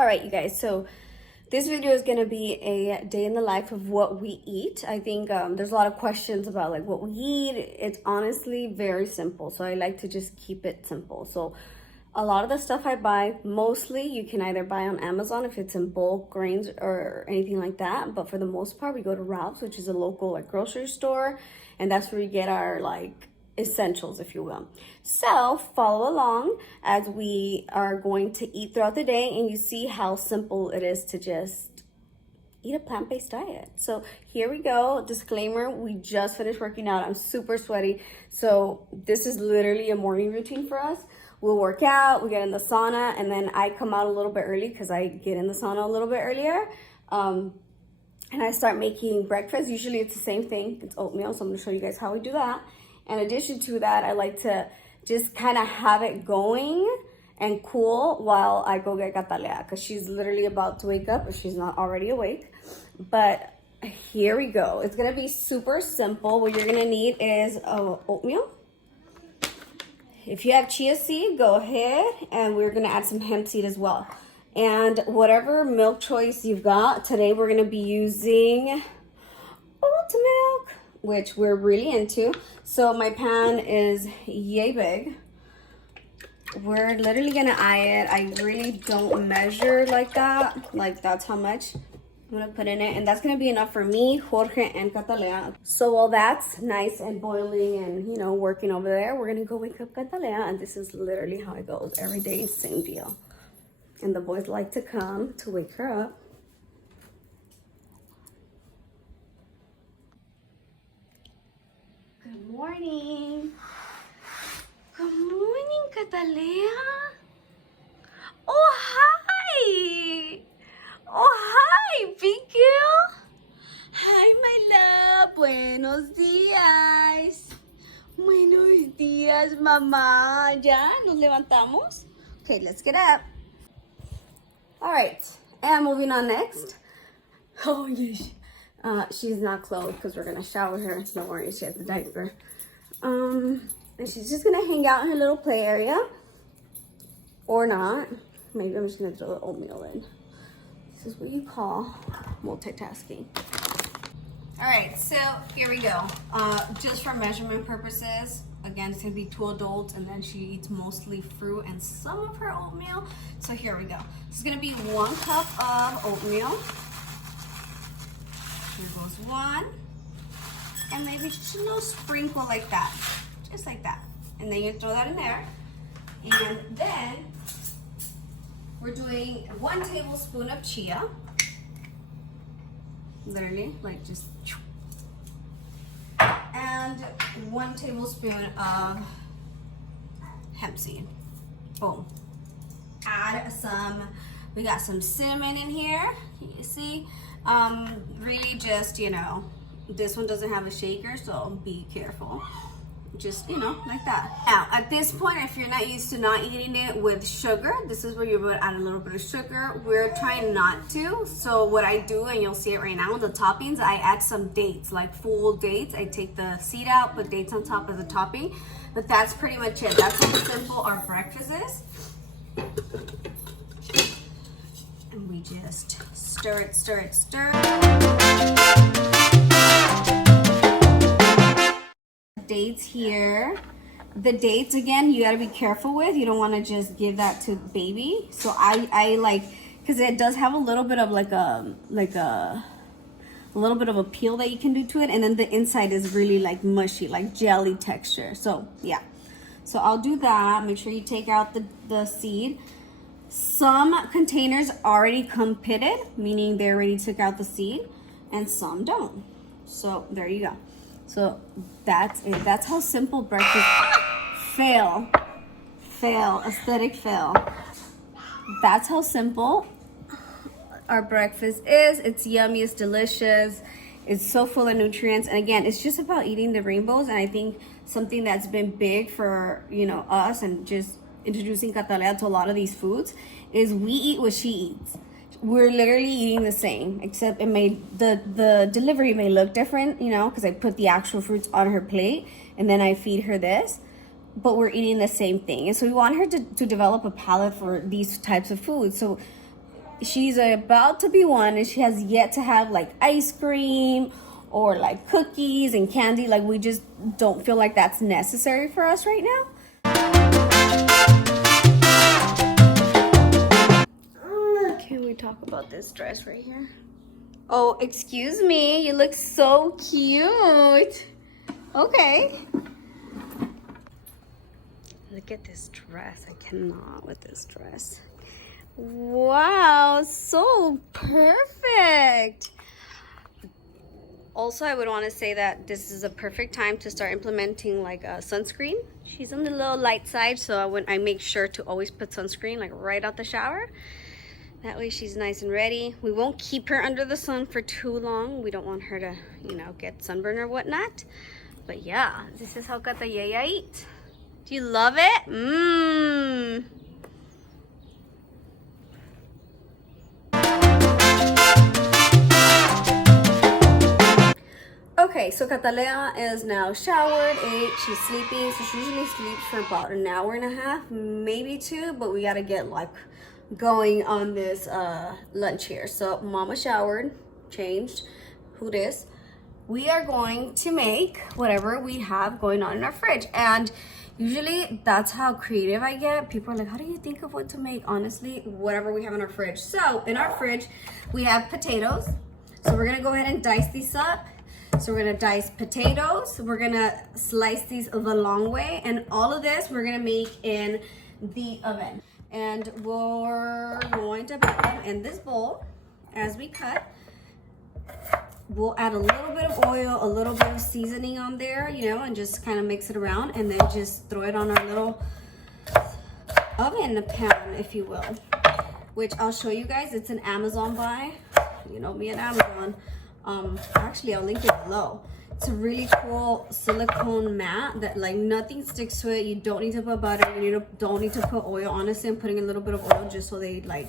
All right, you guys, so this video is gonna be a day in the life of what we eat. I think there's a lot of questions about like what we eat. It's honestly very simple, so I like to just keep it simple. So a lot of the stuff I buy, mostly you can either buy on Amazon if it's in bulk grains or anything like that. But for the most part, we go to Ralph's, which is a local like grocery store, and that's where we get our like essentials, if you will. So follow along as we are going to eat throughout the day, and you see how simple it is to just eat a plant-based diet. So here we go. Disclaimer, we just finished working out. I'm super sweaty, so this is literally a morning routine for us. We'll work out, we get in the sauna, and then I come out a little bit early because I get in the sauna a little bit earlier. And I start making breakfast. Usually it's the same thing. It's oatmeal, so I'm gonna show you guys how we do that. In addition to that, I like to just kind of have it going and cool while I go get Catalea, because she's literally about to wake up if she's not already awake. But here we go. It's gonna be super simple. What you're gonna need is oatmeal. If you have chia seed, go ahead, and we're gonna add some hemp seed as well. And whatever milk choice you've got, today we're gonna be using oat milk, which we're really into. So my pan is yay big. We're literally gonna eye it. I really don't measure like that. Like that's how much I'm gonna put in it, and that's gonna be enough for me, Jorge, and Catalea. So while that's nice and boiling and, you know, working over there, we're gonna go wake up Catalea, and this is literally how it goes every day, same deal. And the boys like to come to wake her up. Good morning. Good morning, Catalea. Oh, hi. Oh, hi, big girl. Hi, my love. Buenos días. Buenos días, mamá. ¿Ya nos levantamos? Okay, let's get up. All right, and moving on next. Oh, yes. She's not clothed because we're gonna shower her. Don't worry, she has a diaper. And she's just gonna hang out in her little play area, or not. Maybe I'm just gonna throw the oatmeal in. This is what you call multitasking. All right, so here we go. Just for measurement purposes, again, it's gonna be 2 adults, and then she eats mostly fruit and some of her oatmeal. So here we go. This is gonna be 1 cup of oatmeal. Here goes 1. And maybe just a little sprinkle like that, just like that. And then you throw that in there. And then we're doing 1 tablespoon of chia. Literally, like just. And 1 tablespoon of hemp seed. Boom. Add some, we got some cinnamon in here, you see? Really just, you know, this one doesn't have a shaker, so be careful. Just, you know, like that. Now, at this point, if you're not used to not eating it with sugar, this is where you would add a little bit of sugar. We're trying not to. So what I do, and you'll see it right now, the toppings, I add some dates, like full dates. I take the seed out, put dates on top as a topping. But that's pretty much it. That's how simple our breakfast is. And we just stir it, stir it, stir it. Dates here. The dates, again, you got to be careful with. You don't want to just give that to baby. So I like, because it does have a little bit of like a little bit of a peel that you can do to it, and then the inside is really like mushy, like jelly texture. So yeah, so I'll do that. Make sure you take out the seed. Some containers already come pitted, meaning they already took out the seed, and some don't. So there you go. So that's it. That's how simple breakfast. Fail, aesthetic fail. That's how simple our breakfast is. It's yummy, it's delicious, it's so full of nutrients. And again, it's just about eating the rainbows. And I think something that's been big for, you know, us and just introducing Catalea to a lot of these foods is we eat what she eats. We're literally eating the same, except it may the delivery may look different, you know, because I put the actual fruits on her plate and then I feed her this, but we're eating the same thing. And so we want her to develop a palate for these types of foods. So she's about to be 1 and she has yet to have like ice cream or like cookies and candy. Like, we just don't feel like that's necessary for us right now. Can we talk about this dress right here? Oh, excuse me, you look so cute. Okay. Look at this dress. I cannot with this dress. Wow, so perfect. Also, I would want to say that this is a perfect time to start implementing like a sunscreen. She's on the little light side, so I make sure to always put sunscreen like right out the shower. That way she's nice and ready. We won't keep her under the sun for too long. We don't want her to, you know, get sunburn or whatnot. But yeah, this is how Katayaya eats. Do you love it? Mmm. Okay, so Catalea is now showered, ate, she's sleeping. So she usually sleeps for about an hour and a half, maybe 2, but we gotta get like going on this lunch here. So mama showered, changed, who this? We are going to make whatever we have going on in our fridge. And usually that's how creative I get. People are like, how do you think of what to make? Honestly, whatever we have in our fridge. So in our fridge, we have potatoes. So we're gonna go ahead and dice these up. So we're gonna dice potatoes. We're gonna slice these the long way. And all of this, we're gonna make in the oven. And we're going to put them in this bowl as we cut. We'll add a little bit of oil, a little bit of seasoning on there, you know, and just kind of mix it around, and then just throw it on our little oven pan, if you will, which I'll show you guys. It's an Amazon buy. You know me at Amazon. Actually, I'll link it below. It's a really cool silicone mat that like nothing sticks to it. You don't need to put butter. You don't need to put oil. Honestly, I'm putting a little bit of oil just so they like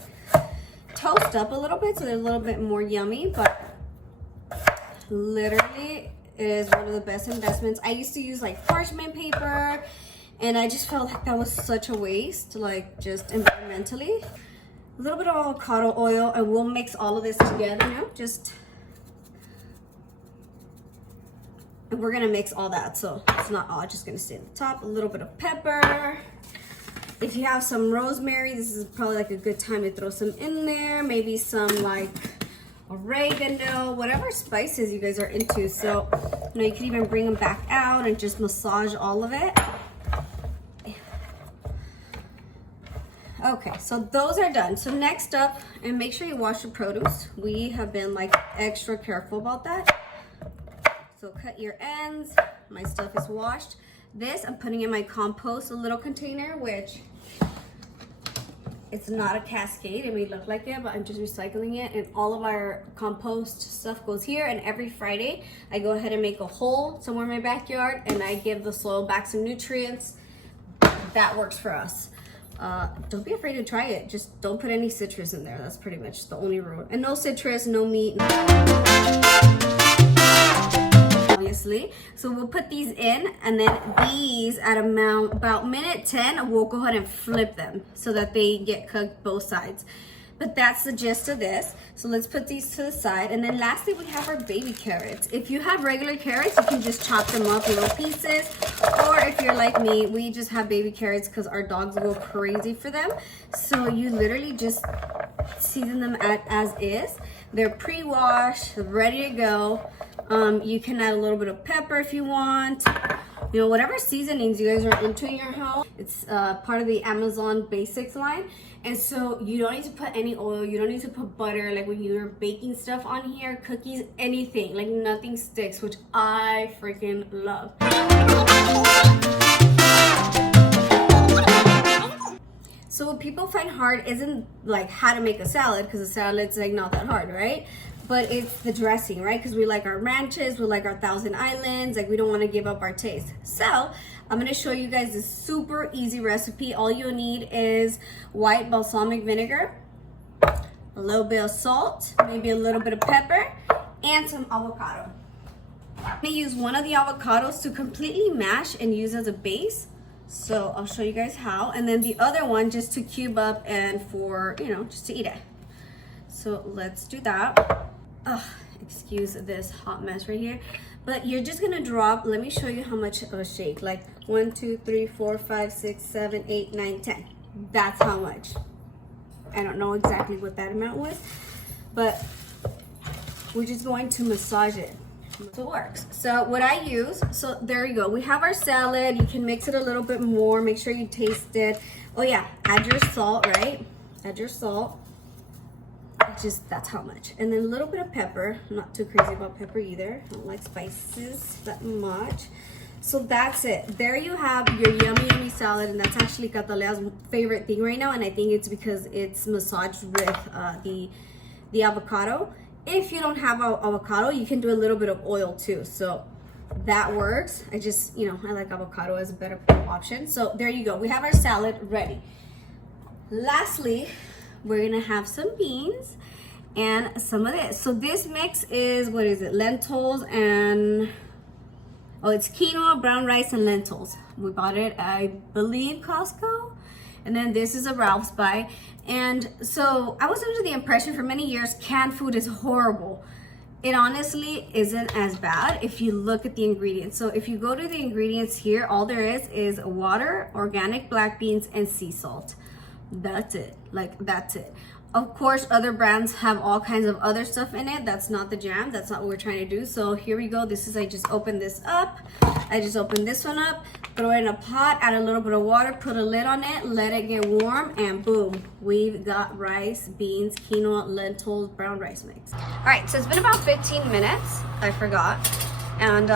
toast up a little bit, so they're a little bit more yummy. But literally, it is one of the best investments. I used to use like parchment paper, and I just felt like that was such a waste, like just environmentally. A little bit of avocado oil, and we'll mix all of this together now. And we're gonna mix all that, so it's not all just gonna stay on the top. A little bit of pepper. If you have some rosemary, this is probably like a good time to throw some in there. Maybe some like oregano, whatever spices you guys are into. So, you know, you can even bring them back out and just massage all of it. Okay, so those are done. So next up, and make sure you wash your produce. We have been like extra careful about that. So cut your ends. My stuff is washed. This I'm putting in my compost, a little container, which it's not a cascade. It may look like it, but I'm just recycling it. And all of our compost stuff goes here. And every Friday, I go ahead and make a hole somewhere in my backyard, and I give the soil back some nutrients. That works for us. Don't be afraid to try it. Just don't put any citrus in there. That's pretty much the only rule. And no citrus, no meat. Obviously. So we'll put these in, and then these at about minute 10, we'll go ahead and flip them so that they get cooked both sides. But that's the gist of this. So let's put these to the side. And then lastly, we have our baby carrots. If you have regular carrots, you can just chop them up in little pieces. Or if you're like me, we just have baby carrots because our dogs go crazy for them. So you literally just season them as is. They're pre-washed, ready to go. You can add a little bit of pepper if you want. You know, whatever seasonings you guys are into in your house. It's part of the Amazon Basics line. And so you don't need to put any oil. You don't need to put butter. Like when you're baking stuff on here, cookies, anything. Like nothing sticks, which I freaking love. So what people find hard isn't like how to make a salad, because a salad's like not that hard, right? But it's the dressing, right? Because we like our ranches, we like our Thousand Islands, like we don't want to give up our taste. So I'm going to show you guys this super easy recipe. All you'll need is white balsamic vinegar, a little bit of salt, maybe a little bit of pepper, and some avocado. I'm going to use one of the avocados to completely mash and use as a base. So I'll show you guys how. And then the other one just to cube up and for, you know, just to eat it. So let's do that. Ugh, excuse this hot mess right here. But you're just gonna drop, let me show you how much of a shake. Like 1, 2, 3, 4, 5, 6, 7, 8, 9, 10. That's how much. I don't know exactly what that amount was, but we're just going to massage it. So it works. So what I use, so there you go. We have our salad. You can mix it a little bit more. Make sure you taste it. Oh yeah, add your salt, right? Add your salt. Just that's how much. And then a little bit of pepper. I'm not too crazy about pepper either. I don't like spices that much. So that's it. There you have your yummy, yummy salad. And that's actually Catalea's favorite thing right now. And I think it's because it's massaged with the avocado. If you don't have avocado, you can do a little bit of oil too. So that works. I just, you know, I like avocado as a better option. So there you go. We have our salad ready. Lastly, we're gonna have some beans and some of this. So this mix is, what is it? Lentils and, oh, it's quinoa, brown rice, and lentils. We bought it, I believe, Costco. And then this is a Ralph's buy. And so I was under the impression for many years canned food is horrible. It honestly isn't as bad if you look at the ingredients. So if you go to the ingredients here, all there is water, organic black beans, and sea salt. That's it. Like, that's it. Of course, other brands have all kinds of other stuff in it. That's not the jam. That's not what we're trying to do. So here we go. This is, I just opened this up. I just opened this one up, throw it in a pot, add a little bit of water, put a lid on it, let it get warm, and boom, we've got rice, beans, quinoa, lentils, brown rice mix. All right, so it's been about 15 minutes. I forgot. And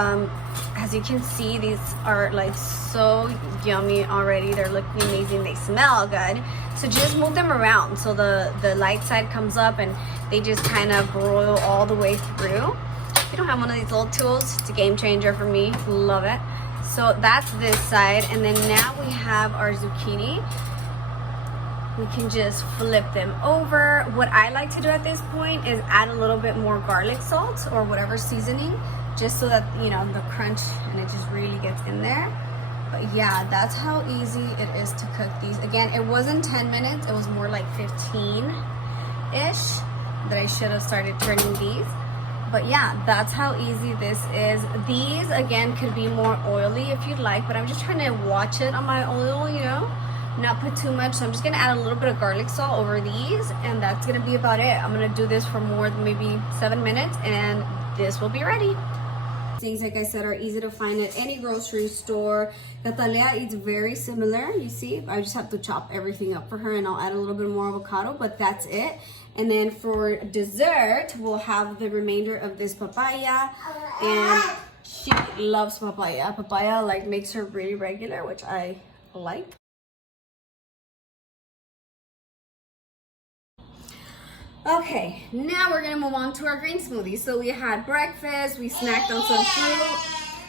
as you can see, these are like so yummy already. They're looking amazing. They smell good. So just move them around so the light side comes up and they just kind of broil all the way through. If you don't have one of these little tools, it's a game changer for me. Love it. So that's this side. And then now we have our zucchini. We can just flip them over. What I like to do at this point is add a little bit more garlic salt or whatever seasoning, just so that, you know, the crunch and it just really gets in there. But yeah, that's how easy it is to cook these. Again, it wasn't 10 minutes, it was more like 15-ish that I should have started turning these. But yeah, that's how easy this is. These, again, could be more oily if you'd like, but I'm just trying to watch it on my oil, you know, not put too much. So I'm just gonna add a little bit of garlic salt over these, and that's gonna be about it. I'm gonna do this for more than maybe 7 minutes, and this will be ready. Things, like I said, are easy to find at any grocery store. Catalea eats very similar. You see, I just have to chop everything up for her, and I'll add a little bit more avocado, but that's it. And then for dessert, we'll have the remainder of this papaya, and she loves papaya. Papaya like makes her really regular, which I like. Okay, now we're gonna move on to our green smoothie. So we had breakfast, we snacked on some fruit.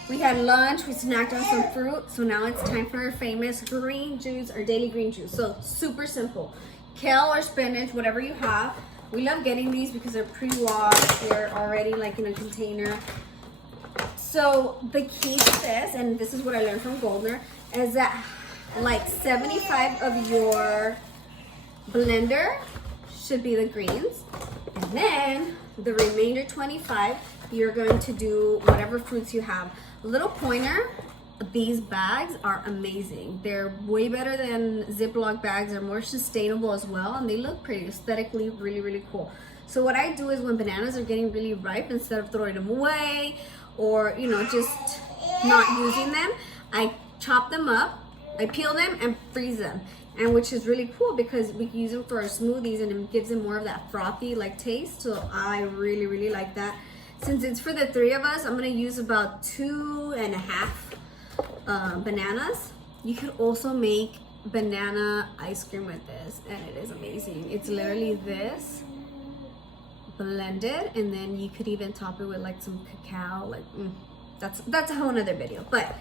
We had lunch, we snacked on some fruit. So now it's time for our famous green juice, our daily green juice. So super simple. Kale or spinach, whatever you have. We love getting these because they're pre-washed. They're already like in a container. So the key to this, and this is what I learned from Goldner, is that like 75 of your blender should be the greens, and then the remainder 25 you're going to do whatever fruits you have. Little pointer, these bags are amazing. They're way better than Ziploc bags. They're more sustainable as well, and they look pretty aesthetically really cool. So what I do is when bananas are getting really ripe, instead of throwing them away or, you know, just not using them, I chop them up, I peel them and freeze them. And which is really cool because we can use them for our smoothies and it gives them more of that frothy like taste. So I really like that. Since it's for the 3 of us, I'm gonna use about 2.5 bananas. You could also make banana ice cream with this, and it is amazing. It's literally this blended, and then you could even top it with like some cacao. Like that's a whole nother video, but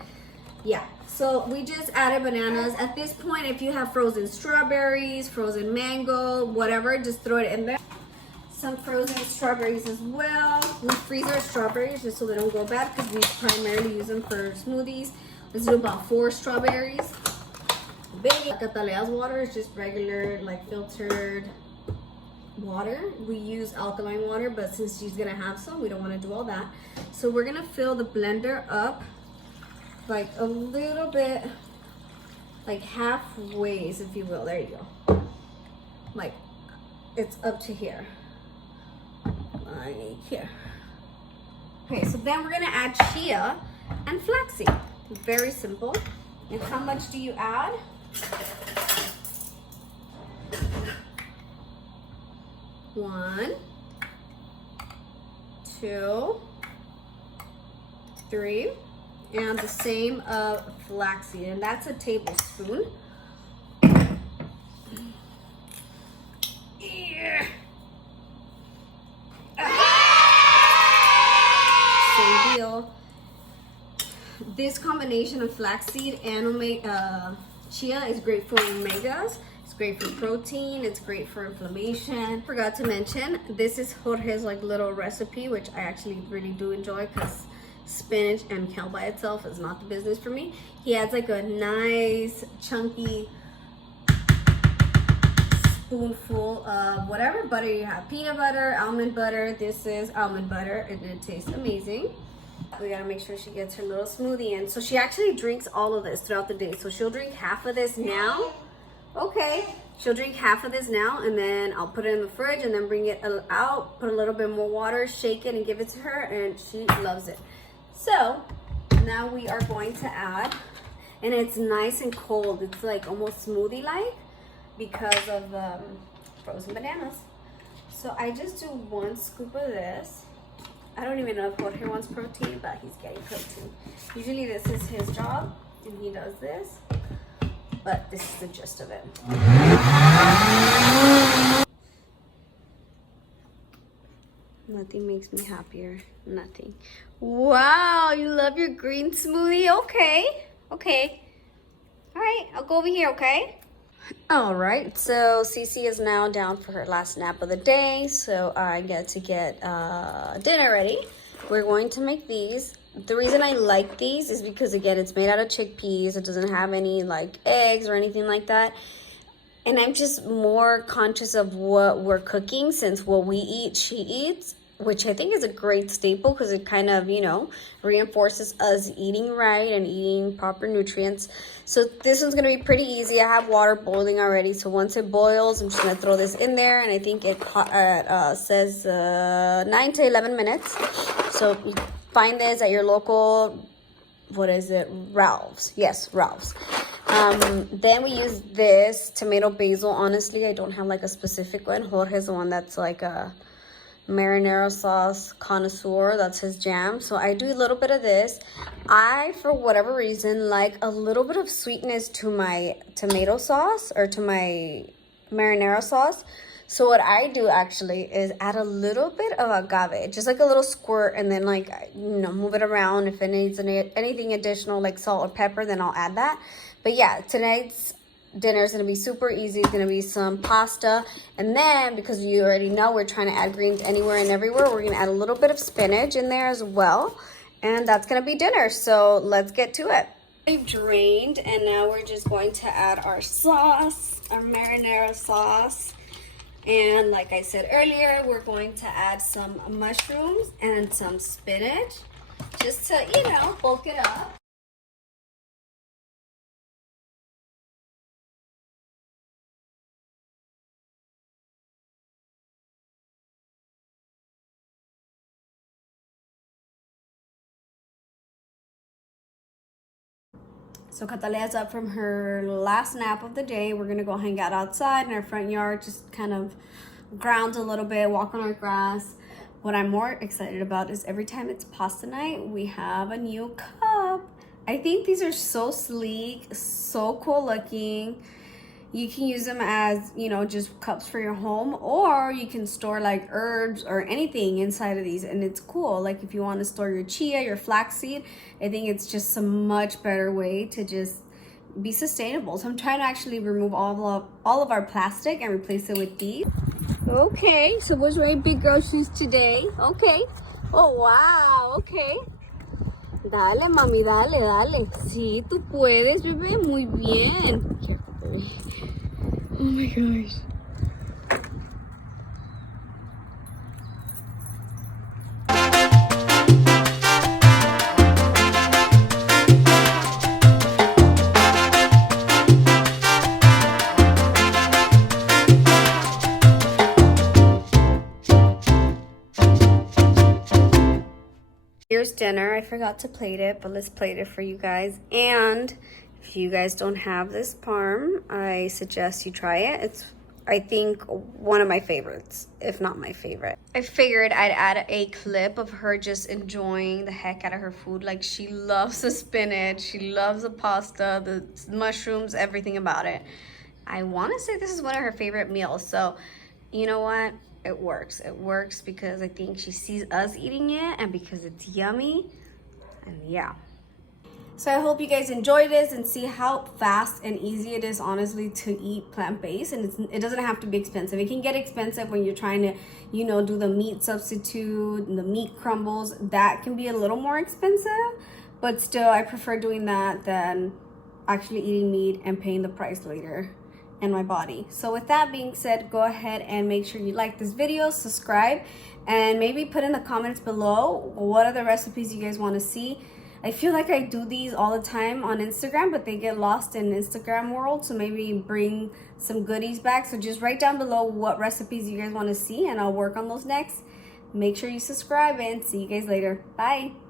yeah. So we just added bananas. At this point, if you have frozen strawberries, frozen mango, whatever, just throw it in there. Some frozen strawberries as well. We freeze our strawberries just so they don't go bad because we primarily use them for smoothies. Let's do about 4 strawberries. Big Catalea's water is just regular, like filtered water. We use alkaline water, but since she's gonna have some, we don't want to do all that. So we're gonna fill the blender up like a little bit, like halfway, if you will. There you go. Like it's up to here, like here. Okay, so then we're gonna add chia and flaxseed. Very simple. And how much do you add? One, two, three, and the same of flaxseed, and that's a tablespoon. Yeah. Same deal. This combination of flaxseed and chia is great for omegas. It's great for protein. It's great for inflammation. Forgot to mention, this is Jorge's like little recipe, which I actually really do enjoy because spinach and kale by itself is not the business for me. He adds like a nice chunky spoonful of whatever butter you have. Peanut butter, almond butter. This is almond butter and it tastes amazing. We gotta make sure she gets her little smoothie in. So she actually drinks all of this throughout the day. So she'll drink half of this now. Okay, she'll drink half of this now, and then I'll put it in the fridge and then bring it out, put a little bit more water, shake it and give it to her, and she loves it. So now we are going to add, and it's nice and cold. It's like almost smoothie-like because of frozen bananas. So I just do 1 scoop of this. I don't even know if Jorge wants protein, but he's getting protein. Usually this is his job, and he does this. But this is the gist of it. Nothing makes me happier. Nothing. Wow, you love your green smoothie? Okay. Okay. All right, I'll go over here, okay? All right, so Cece is now down for her last nap of the day, so I get to get dinner ready. We're going to make these. The reason I like these is because, again, it's made out of chickpeas. It doesn't have any, like, eggs or anything like that. And I'm just more conscious of what we're cooking, since what we eat, she eats, which I think is a great staple because it kind of, you know, reinforces us eating right and eating proper nutrients. So this one's going to be pretty easy. I have water boiling already. So once it boils, I'm just going to throw this in there. And I think it says 9 to 11 minutes. So you find this at your local, what is it, Ralph's. Yes, Ralph's. Then we use this tomato basil. Honestly, I don't have like a specific one. Jorge's the one that's like a marinara sauce connoisseur. That's his jam. So I do a little bit of this. I, for whatever reason, like a little bit of sweetness to my tomato sauce or to my marinara sauce. So what I do actually is add a little bit of agave, just like a little squirt, and then like, you know, move it around. If it needs anything additional like salt or pepper, then I'll add that. But yeah, tonight's dinner is going to be super easy. It's going to be some pasta. And then, because you already know we're trying to add greens anywhere and everywhere, we're going to add a little bit of spinach in there as well. And that's going to be dinner. So let's get to it. I've drained, and now we're just going to add our sauce, our marinara sauce. And like I said earlier, we're going to add some mushrooms and some spinach just to, you know, bulk it up. So Catalea's up from her last nap of the day. We're gonna go hang out outside in our front yard, just kind of ground a little bit, walk on our grass. What I'm more excited about is every time it's pasta night, we have a new cup. I think these are so sleek, so cool looking. You can use them as, you know, just cups for your home, or you can store like herbs or anything inside of these, and it's cool. Like if you want to store your chia, your flaxseed, I think it's just a much better way to just be sustainable. So I'm trying to actually remove all of our plastic and replace it with these. Okay, so what's wearing big girl shoes today? Okay. Oh, wow, okay. Dale, mami, dale, dale. Sí, tú puedes, bebé. Muy bien. Careful, baby. Oh my gosh. There's dinner. I forgot to plate it, but let's plate it for you guys. And if you guys don't have this parm, I suggest you try it. It's, I think, one of my favorites, if not my favorite. I figured I'd add a clip of her just enjoying the heck out of her food. Like, she loves the spinach, she loves the pasta, the mushrooms, everything about it. I want to say this is one of her favorite meals. So, you know what? It works. It works because I think she sees us eating it and because it's yummy. And yeah. So I hope you guys enjoy this and see how fast and easy it is, honestly, to eat plant-based. And it doesn't have to be expensive. It can get expensive when you're trying to, you know, do the meat substitute and the meat crumbles. That can be a little more expensive, but still I prefer doing that than actually eating meat and paying the price later in my body. So with that being said, go ahead and make sure you like this video, subscribe, and maybe put in the comments below what other recipes you guys want to see. I feel like I do these all the time on Instagram, but they get lost in Instagram world. So maybe bring some goodies back. So just write down below what recipes you guys want to see and I'll work on those next. Make sure you subscribe and see you guys later. Bye.